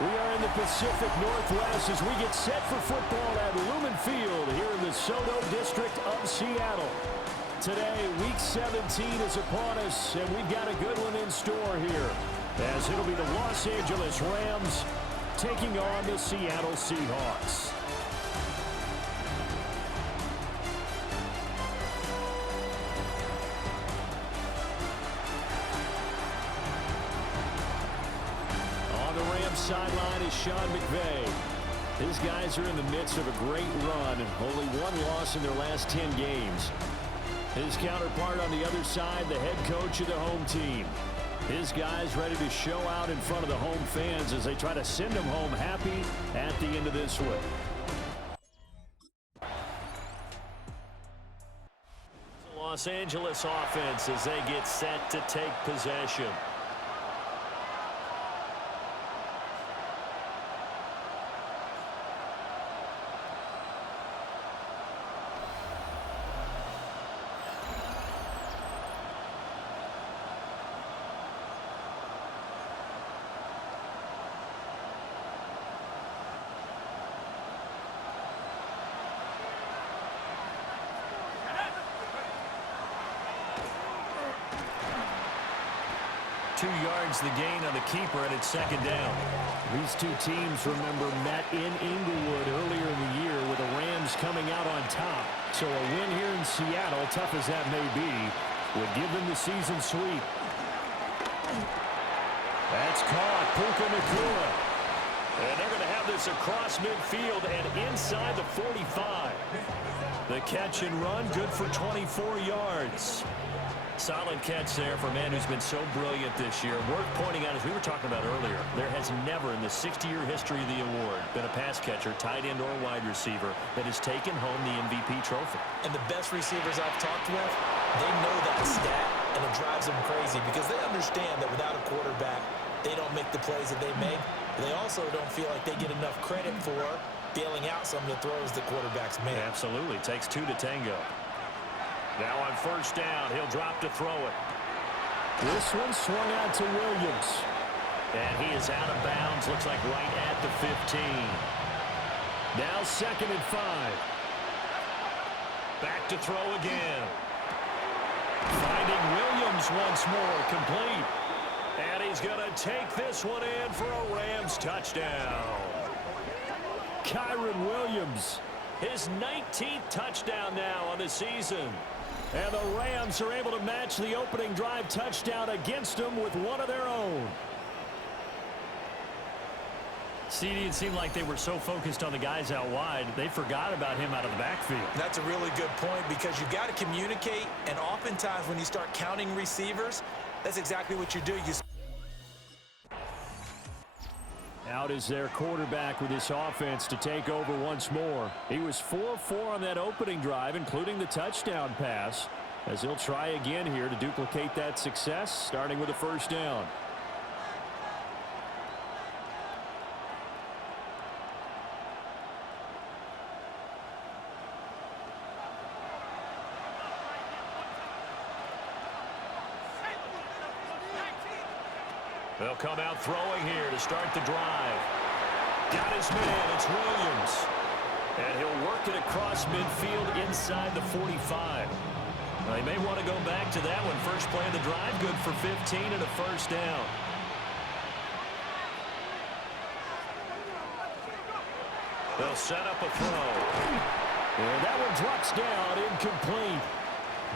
We are in the Pacific Northwest as we get set for football at Lumen Field here in the SoDo district of Seattle. Today, Week 17 is upon us, and we've got a good one in store here, as it'll be the Los Angeles Rams taking on the Seattle Seahawks. Sideline is Sean McVay. His guys are in the midst of a great run, only one loss in their last 10 games. His counterpart on the other side, the head coach of the home team. His guys ready to show out in front of the home fans as they try to send them home happy at the end of this one. The Los Angeles offense as they get set to take possession. The gain on the keeper, and it's second down. These two teams, remember, met in Inglewood earlier in the year with the Rams coming out on top. So a win here in Seattle, tough as that may be, would give them the season sweep. That's caught. Puka Nacua. And they're going to have this across midfield and inside the 45. The catch and run, good for 24 yards. Solid catch there for a man who's been so brilliant this year. Worth pointing out, as we were talking about earlier, there has never in the 60-year history of the award been a pass catcher, tight end, or wide receiver that has taken home the MVP trophy. And the best receivers I've talked with, they know that stat, and it drives them crazy because they understand that without a quarterback, they don't make the plays that they make. They also don't feel like they get enough credit for bailing out some of the throws the quarterbacks make. Absolutely. Takes two to tango. Now on first down, he'll drop to throw it. This one swung out to Williams. And he is out of bounds, looks like right at the 15. Now 2nd and 5. Back to throw again. Finding Williams once more, complete. And he's going to take this one in for a Rams touchdown. Kyren Williams, his 19th touchdown now on the season. And the Rams are able to match the opening drive touchdown against them with one of their own. CD, it seemed like they were so focused on the guys out wide, they forgot about him out of the backfield. That's a really good point because you've got to communicate, and oftentimes when you start counting receivers, that's exactly what you do. Out is their quarterback with this offense to take over once more. He was 4-4 on that opening drive, including the touchdown pass, as he'll try again here to duplicate that success, starting with a first down. They'll come out throwing here to start the drive. Got his man, it's Williams. And he'll work it across midfield inside the 45. They may want to go back to that one. First play of the drive, good for 15 and a first down. They'll set up a throw. And that one drops down, incomplete.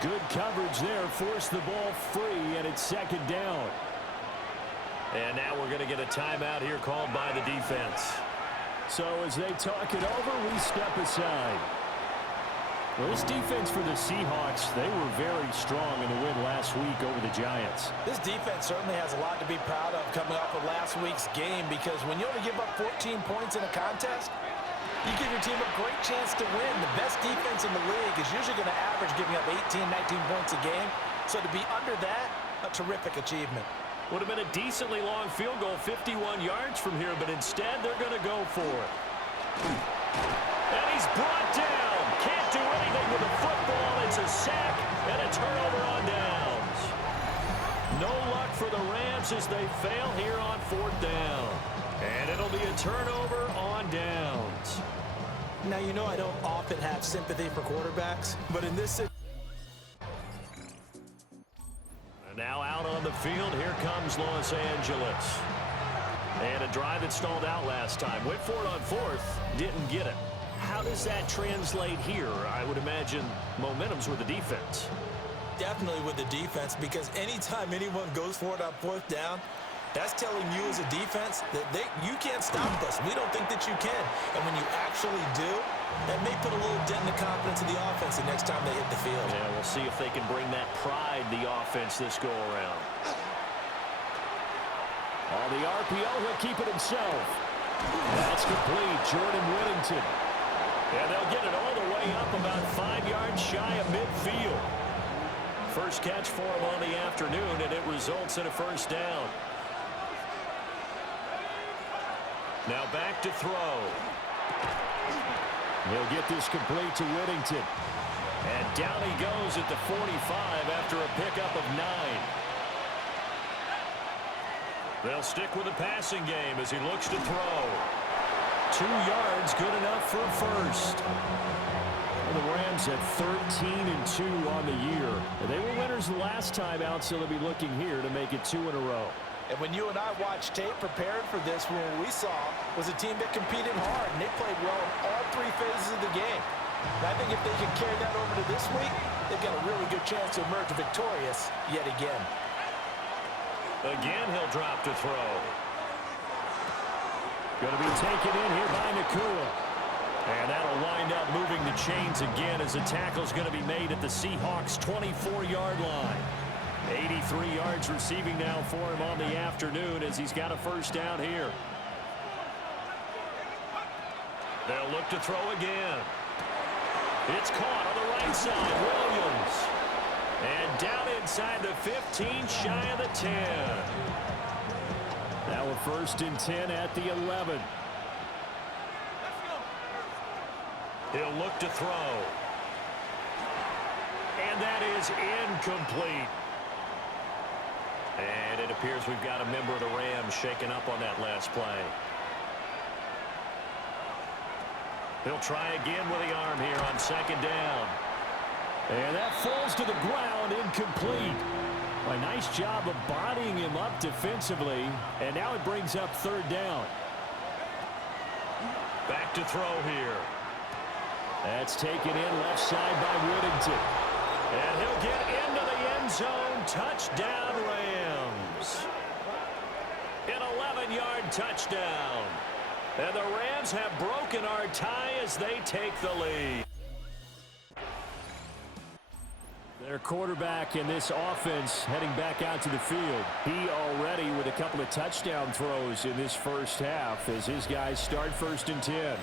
Good coverage there, forced the ball free, and it's second down. And now we're going to get a timeout here called by the defense. So as they talk it over, we step aside. Well, this defense for the Seahawks, they were very strong in the win last week over the Giants. This defense certainly has a lot to be proud of coming off of last week's game because when you only give up 14 points in a contest, you give your team a great chance to win. The best defense in the league is usually going to average giving up 18, 19 points a game. So to be under that, a terrific achievement. Would have been a decently long field goal, 51 yards from here, but instead they're going to go for it. And he's brought down. Can't do anything with the football. It's a sack and a turnover on downs. No luck for the Rams as they fail here on 4th down. And it'll be a turnover on downs. Now, you know I don't often have sympathy for quarterbacks, but in this situation... Now out on the field, here comes Los Angeles. And a drive that stalled out last time. Went for it on fourth, didn't get it. How does that translate here? I would imagine momentum's with the defense. Definitely with the defense, because anytime anyone goes for it on fourth down, that's telling you as a defense that you can't stop us. We don't think that you can. And when you actually do, that may put a little dent in the confidence of the offense the next time they hit the field. Yeah, we'll see if they can bring that pride, the offense, this go-around. On the RPO, he'll keep it himself. That's complete, Jordan Whittington. And they'll get it all the way up about 5 yards shy of midfield. First catch for him on the afternoon, and it results in a first down. Now back to throw. He'll get this complete to Whittington. And down he goes at the 45 after a pickup of 9. They'll stick with the passing game as he looks to throw. 2 yards, good enough for a first. Well, the Rams at 13-2 on the year. They were winners the last time out, so they'll be looking here to make it 2 in a row. And when you and I watched tape prepared for this, what we saw was a team that competed hard, and they played well in all 3 phases of the game. And I think if they can carry that over to this week, they've got a really good chance to emerge victorious yet again. Again, he'll drop to throw. Going to be taken in here by Nacua. And that'll wind up moving the chains again as the tackle's going to be made at the Seahawks' 24-yard line. 83 yards receiving now for him on the afternoon as he's got a first down here. They'll look to throw again. It's caught on the right side. Williams. And down inside the 15, shy of the 10. Now a 1st and 10 at the 11. He'll look to throw. And that is incomplete. And it appears we've got a member of the Rams shaken up on that last play. He'll try again with the arm here on 2nd down. And that falls to the ground, incomplete. A nice job of bodying him up defensively. And now it brings up 3rd down. Back to throw here. That's taken in left side by Whittington. And he'll get into the end zone. Touchdown, Rams. An 11-yard touchdown. And the Rams have broken our tie as they take the lead. Their quarterback in this offense heading back out to the field. He already with a couple of touchdown throws in this first half as his guys start 1st and 10.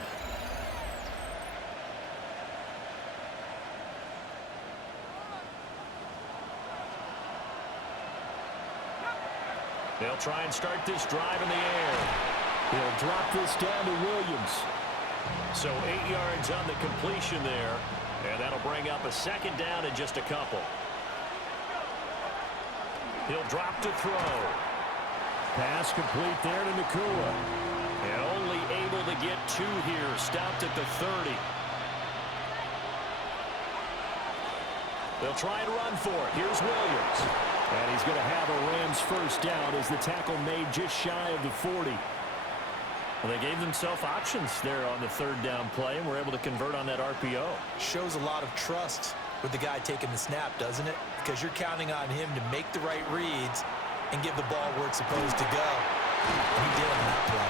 They'll try and start this drive in the air. He'll drop this down to Williams. So 8 yards on the completion there. And that'll bring up a 2nd down in just a couple. He'll drop to throw. Pass complete there to Nacua. And only able to get 2 here. Stopped at the 30. They'll try and run for it. Here's Williams. And he's going to have a Rams first down as the tackle made just shy of the 40. Well, they gave themselves options there on the 3rd down play and were able to convert on that RPO. Shows a lot of trust with the guy taking the snap, doesn't it? Because you're counting on him to make the right reads and give the ball where it's supposed to go. And he did on that play.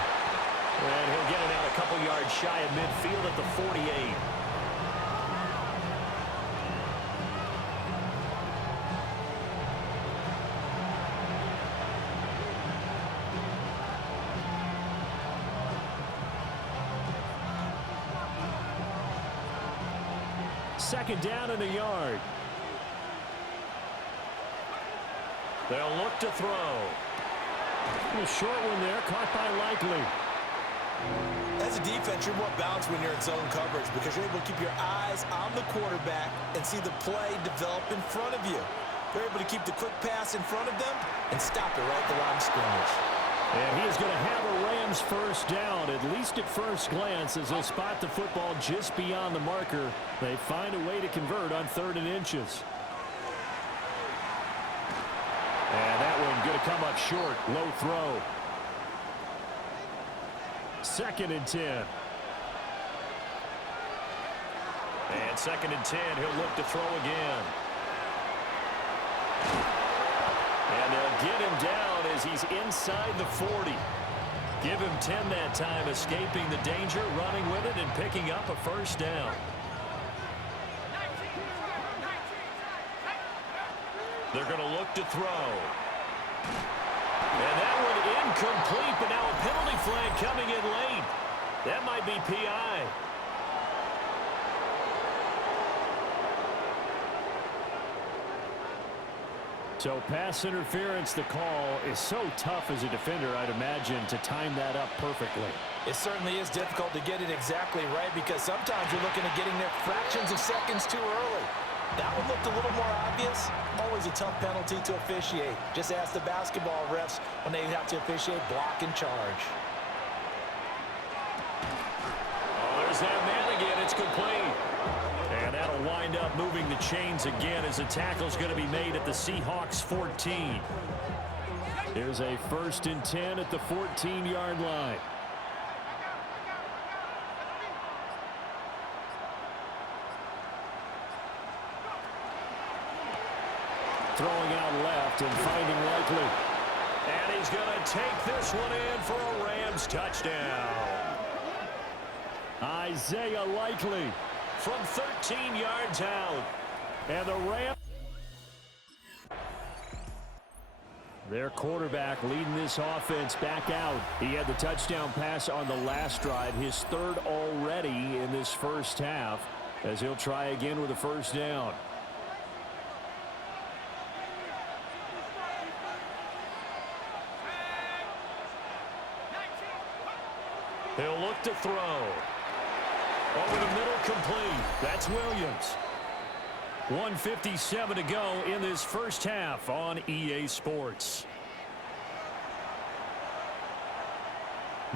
And he'll get it out a couple yards shy of midfield at the 48. Second down in the yard. They'll look to throw. A short one there, caught by Likely. As a defense, you're more balanced when you're in zone coverage because you're able to keep your eyes on the quarterback and see the play develop in front of you. They're able to keep the quick pass in front of them and stop it right at the line of scrimmage. And he is going to have a Rams first down, at least at first glance, as they'll spot the football just beyond the marker. They find a way to convert on 3rd and inches. And that one going to come up short. Low throw. 2nd and 10. And 2nd and 10. He'll look to throw again. And they'll get him down as he's inside the 40. Give him 10 that time, escaping the danger, running with it, and picking up a first down. They're going to look to throw. And that one incomplete, but now a penalty flag coming in late. That might be PI. So pass interference, the call is so tough as a defender, I'd imagine, to time that up perfectly. It certainly is difficult to get it exactly right because sometimes you're looking at getting there fractions of seconds too early. That one looked a little more obvious. Always a tough penalty to officiate. Just ask the basketball refs when they have to officiate block and charge. Oh, there's that man again. It's complete. And that'll wind up moving the chains again as the tackle's going to be made at the Seahawks 14. Here's a 1st and 10 at the 14-yard line. Throwing out left and finding Likely. And he's going to take this one in for a Rams touchdown. Isaiah Likely from 13 yards out. And the Rams, their quarterback leading this offense back out. He had the touchdown pass on the last drive, his 3rd already in this first half, as he'll try again with a first down. He'll look to throw. Over the middle, complete. That's Williams. 1:57 to go in this first half on EA Sports.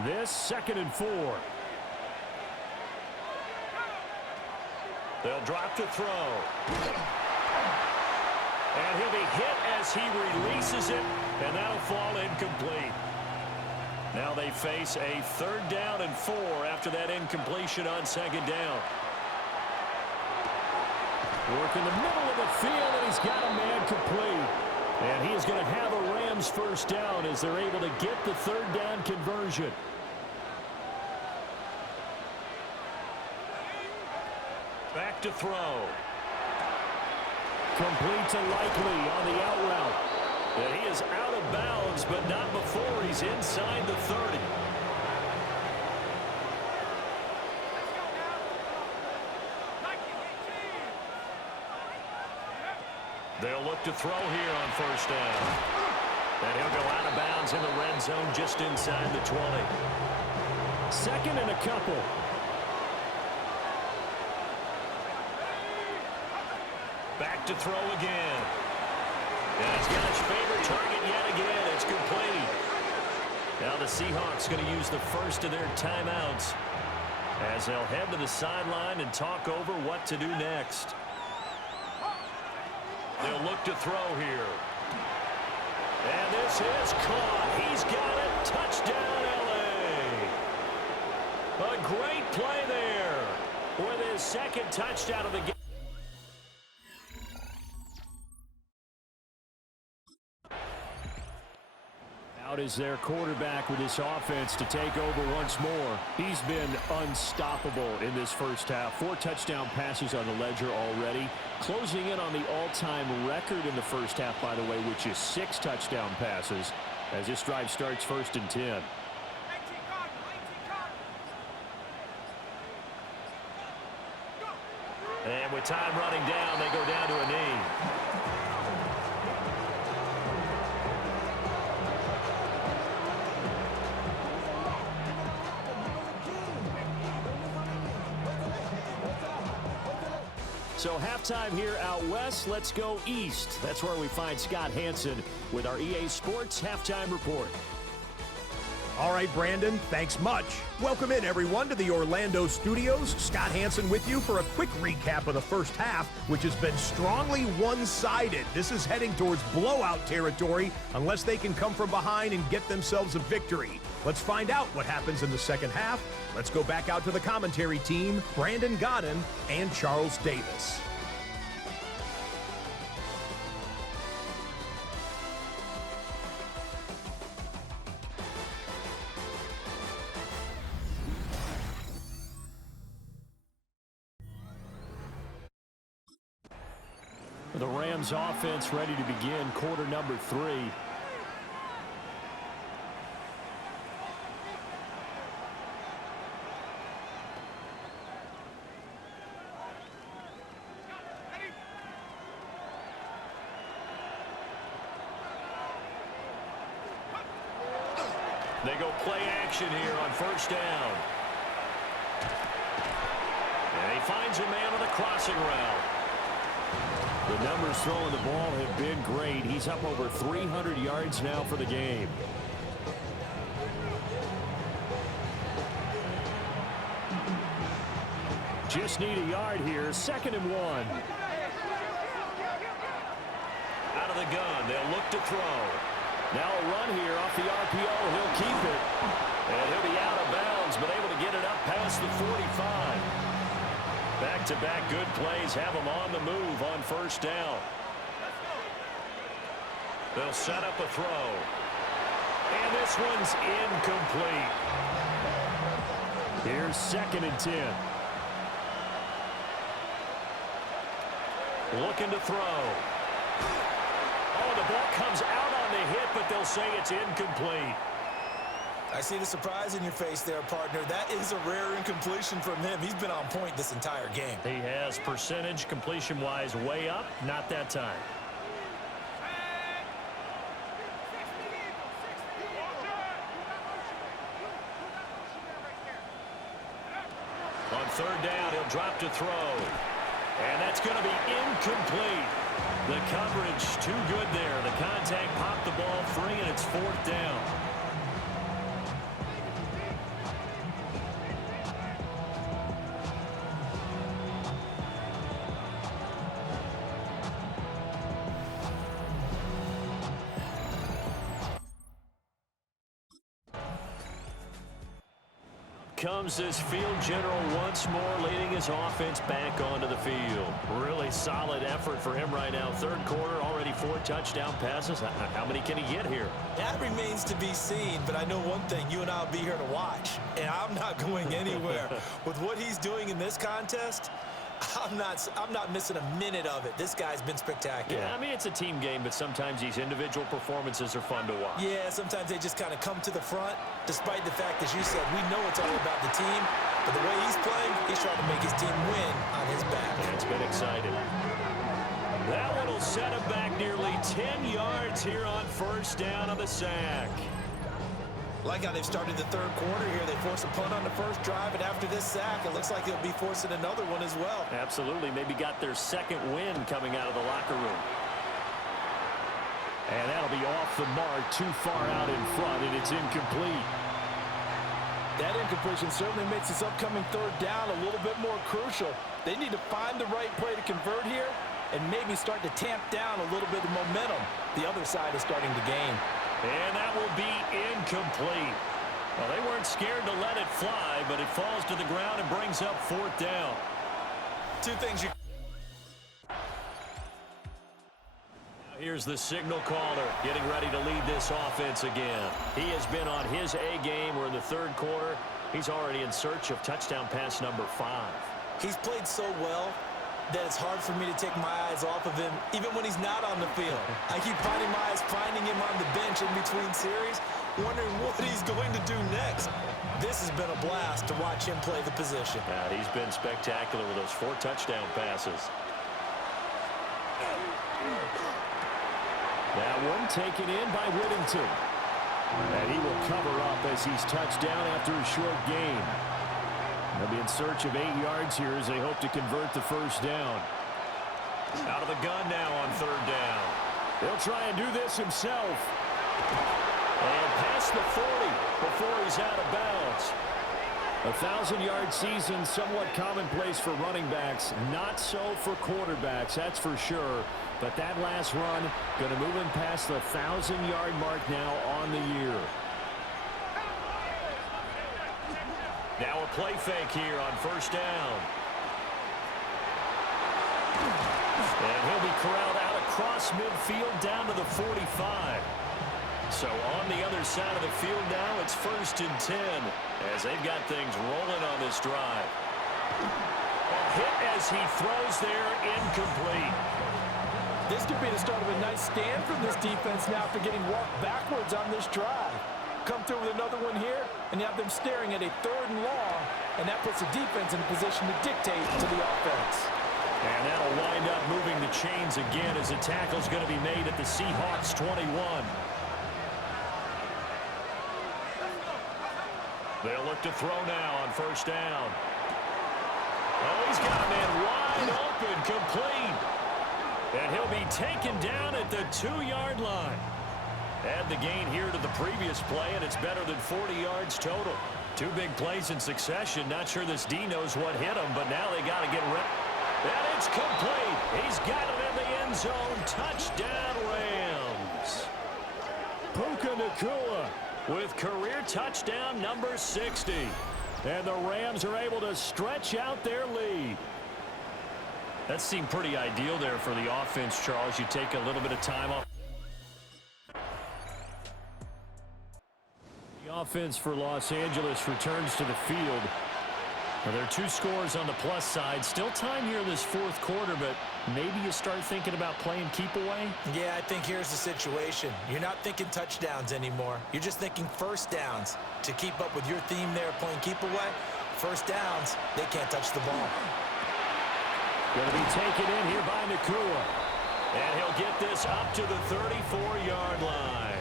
This 2nd and 4. They'll drop to throw. And he'll be hit as he releases it, and that'll fall incomplete. Now they face a 3rd down and 4 after that incompletion on 2nd down. Work in the middle of the field, and he's got a man complete. And he is going to have a Rams first down as they're able to get the 3rd down conversion. Back to throw. Complete to Likely on the out route. And he is out of bounds, but not before he's inside the 30. They'll look to throw here on first down. And he'll go out of bounds in the red zone just inside the 20. 2nd and a couple. Back to throw again. And he's got his favorite target yet again. It's complete. Now the Seahawks going to use the first of their timeouts as they'll head to the sideline and talk over what to do next. They'll look to throw here. And this is caught. He's got it. Touchdown, L.A. A great play there with his 2nd touchdown of the game. Out is their quarterback with this offense to take over once more. He's been unstoppable in this first half. 4 touchdown passes on the ledger already. Closing in on the all-time record in the first half, by the way, which is 6 touchdown passes as this drive starts 1st and 10. And with time running down, they go down to a knee. So halftime here out west. Let's go east. That's where we find Scott Hanson with our EA Sports Halftime Report. All right, Brandon, thanks much. Welcome in, everyone, to the Orlando studios. Scott Hansen with you for a quick recap of the first half, which has been strongly one-sided. This is heading towards blowout territory unless they can come from behind and get themselves a victory. Let's find out what happens in the second half. Let's go back out to the commentary team, Brandon Gaudin and Charles Davis. The Rams offense ready to begin quarter number 3. They go play action here on first down. And he finds a man on the crossing route. The numbers throwing the ball have been great. He's up over 300 yards now for the game. Just need a yard here. 2nd and 1. Out of the gun. They'll look to throw. Now a run here off the RPO. He'll keep it. And he'll be out of bounds, but able to get it up past the 45. Back-to-back good plays have them on the move on first down. They'll set up a throw. And this one's incomplete. Here's 2nd and 10. Looking to throw. Oh, the ball comes out on the hit, but they'll say it's incomplete. I see the surprise in your face there, partner. That is a rare incompletion from him. He's been on point this entire game. He has percentage completion-wise way up. Not that time. On 3rd down, he'll drop to throw. And that's going to be incomplete. The coverage too good there. The contact popped the ball free, and it's 4th down. Comes this field general once more, leading his offense back onto the field. Really solid effort for him right now. 3rd quarter, already 4 touchdown passes. How many can he get here? That remains to be seen, but I know one thing. You and I will be here to watch, and I'm not going anywhere. With what he's doing in this contest, I'm not missing a minute of it. This guy's been spectacular. Yeah, I mean, it's a team game, but sometimes these individual performances are fun to watch. Yeah, sometimes they just kind of come to the front, despite the fact, as you said, we know it's all about the team. But the way he's playing, he's trying to make his team win on his back. Yeah, it's been exciting. That one will set him back nearly 10 yards here on first down on the sack. Like how they've started the 3rd quarter here. They force a punt on the first drive, and after this sack, it looks like they'll be forcing another one as well. Absolutely. Maybe got their 2nd win coming out of the locker room. And that'll be off the mark, too far out in front, and it's incomplete. That incompletion certainly makes this upcoming 3rd down a little bit more crucial. They need to find the right play to convert here and maybe start to tamp down a little bit of momentum. The other side is starting to gain. And that will be incomplete. Well, they weren't scared to let it fly, but it falls to the ground and brings up 4th down. Two things you... Here's the signal caller getting ready to lead this offense again. He has been on his A game. We're in the 3rd quarter. He's already in search of touchdown pass number 5. He's played so well that it's hard for me to take my eyes off of him, even when he's not on the field. I keep finding my eyes, finding him on the bench in between series, wondering what he's going to do next. This has been a blast to watch him play the position. He's been spectacular with those 4 touchdown passes. That one taken in by Whittington. And he will cover up as he's touched down after a short gain. They'll be in search of 8 yards here as they hope to convert the first down. Out of the gun now on 3rd down. He'll try and do this himself. And past the 40. before he's out of bounds. 1,000-yard season, somewhat commonplace for running backs. Not so for quarterbacks, that's for sure. But that last run, going to move him past the 1,000-yard mark now on the year. Now a play fake here on first down. And he'll be corralled out across midfield down to the 45. So on the other side of the field now, it's 1st and 10 as they've got things rolling on this drive. A hit as he throws there, incomplete. This could be the start of a nice stand from this defense now after getting walked backwards on this drive. Come through with another one here, and you have them staring at a 3rd and long, and that puts the defense in a position to dictate to the offense. And that'll wind up moving the chains again as the tackle's going to be made at the Seahawks 21. They'll look to throw now on first down. Oh, he's got a man wide open, complete. And he'll be taken down at the 2-yard line. Add the gain here to the previous play, and it's better than 40 yards total. 2 big plays in succession. Not sure this D knows what hit him, but now they got to get rid. And it's complete. He's got it in the end zone. Touchdown, Rams. Puka Nacua with career touchdown number 60. And the Rams are able to stretch out their lead. That seemed pretty ideal there for the offense, Charles. You take a little bit of time off. The offense for Los Angeles returns to the field. Now, there are 2 scores on the plus side. Still time here in this 4th quarter, but maybe you start thinking about playing keep away? Yeah, I think here's the situation. You're not thinking touchdowns anymore. You're just thinking first downs. To keep up with your theme there, playing keep away, first downs, they can't touch the ball. Going to be taken in here by Nacua. And he'll get this up to the 34-yard line.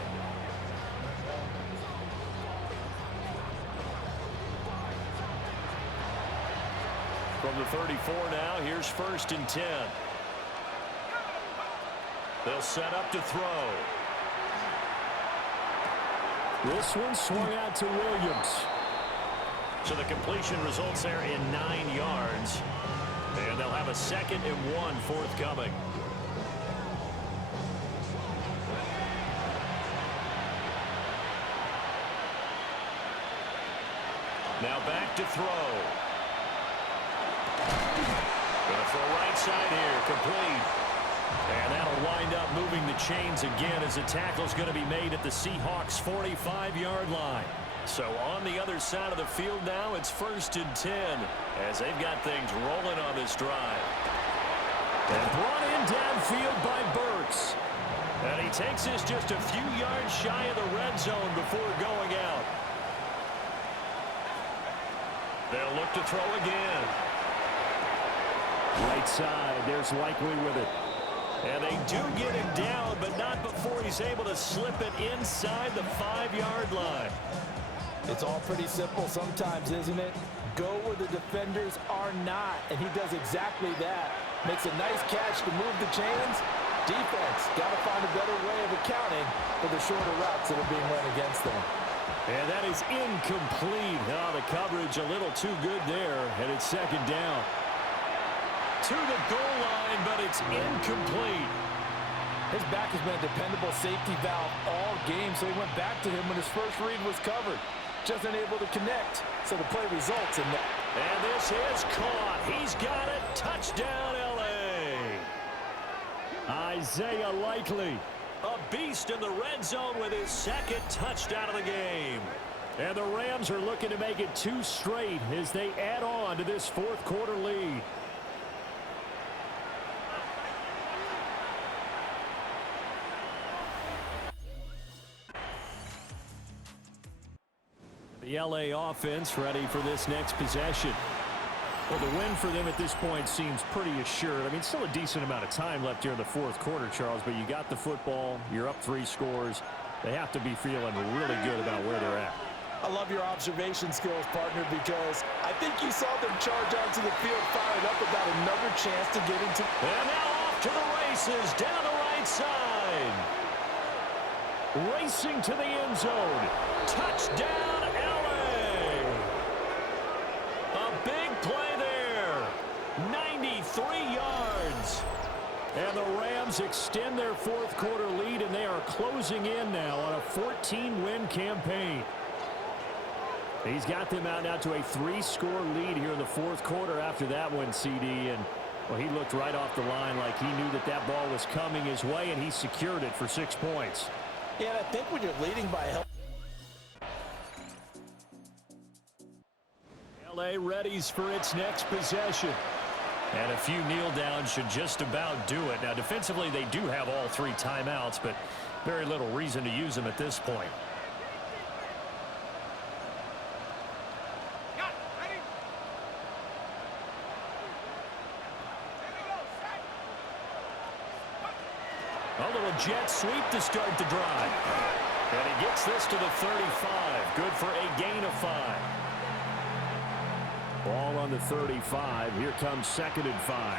From the 34 now, here's 1st and 10. They'll set up to throw. This one swung out to Williams. So the completion results there in 9 yards. And they'll have a 2nd and 1 forthcoming. Now back to throw. Going to throw right side here, complete. And that'll wind up moving the chains again as the tackle's going to be made at the Seahawks 45-yard line. So on the other side of the field now, it's 1st and 10 as they've got things rolling on this drive. And brought in downfield by Burks. And he takes this just a few yards shy of the red zone before going out. They'll look to throw again. Right side, there's Likely with it. And they do get him down, but not before he's able to slip it inside the 5-yard line. It's all pretty simple sometimes, isn't it? Go where the defenders are not, and he does exactly that. Makes a nice catch to move the chains. Defense got to find a better way of accounting for the shorter routes that are being run against them. And that is incomplete. Oh, the coverage a little too good there, and it's 2nd down. To the goal line, but it's incomplete. His back has been a dependable safety valve all game, so he went back to him when his first read was covered. Just unable to connect, so the play results in that. And this is caught. He's got it. Touchdown, L.A. Isaiah Likely, a beast in the red zone with his 2nd touchdown of the game. And the Rams are looking to make it 2 straight as they add on to this 4th quarter lead. The L.A. offense ready for this next possession. Well, the win for them at this point seems pretty assured. I mean, still a decent amount of time left here in the 4th quarter, Charles, but you got the football. You're up 3 scores. They have to be feeling really good about where they're at. I love your observation skills, partner, because I think you saw them charge onto the field fired up about another chance to get into. And now off to the races down the right side. Racing to the end zone. Touchdown, LA. A big play there. 93 yards. And the Rams extend their fourth quarter lead, and they are closing in now on a 14-win campaign. He's got them out now to a 3-score lead here in the fourth quarter after that one, CD. And, well, he looked right off the line like he knew that that ball was coming his way, and he secured it for 6 points. Yeah, and I think when you're leading by help. LA readies for its next possession. And a few kneel downs should just about do it. Now, defensively, they do have all 3 timeouts, but very little reason to use them at this point. A little jet sweep to start the drive. And he gets this to the 35. Good for a gain of 5. Ball on the 35. Here comes 2nd and 5.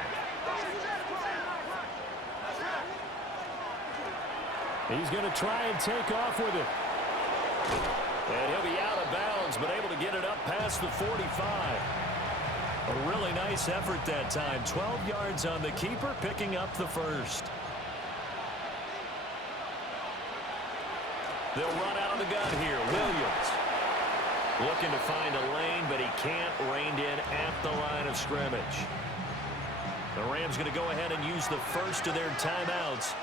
He's going to try and take off with it. And he'll be out of bounds, but able to get it up past the 45. A really nice effort that time. 12 yards on the keeper, picking up the first. They'll run out of the gun here. Williams looking to find a lane, but he can't. Reined in at the line of scrimmage. The Rams going to go ahead and use the first of their timeouts.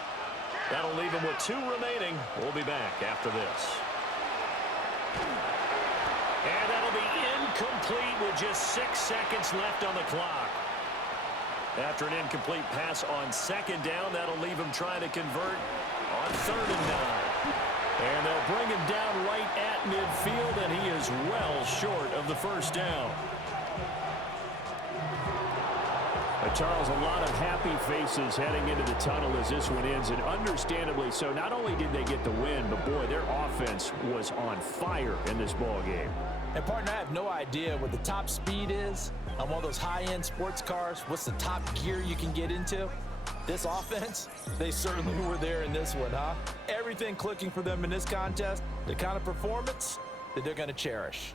That'll leave them with 2 remaining. We'll be back after this. And that'll be incomplete with just 6 seconds left on the clock. After an incomplete pass on 2nd down, that'll leave him trying to convert on 3rd and 9. And they'll bring him down right at midfield, and he is well short of the first down. Charles, a lot of happy faces heading into the tunnel as this one ends, and understandably so. Not only did they get the win, but boy, their offense was on fire in this ball game. And partner, I have no idea what the top speed is on one of those high-end sports cars. What's the top gear you can get into? This offense, they certainly were there in this one, huh? Everything clicking for them in this contest, the kind of performance that they're going to cherish.